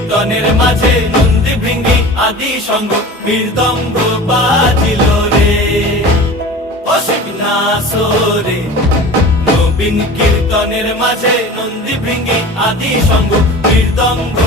কীর্তনের মাঝে নন্দী ভৃঙ্গি আদি সঙ্গ মৃদঙ্গ বাজিল রে অসিক নাসরে নবীন কীর্তনের মাঝে নন্দী ভৃঙ্গি আদি সঙ্গ মৃদঙ্গ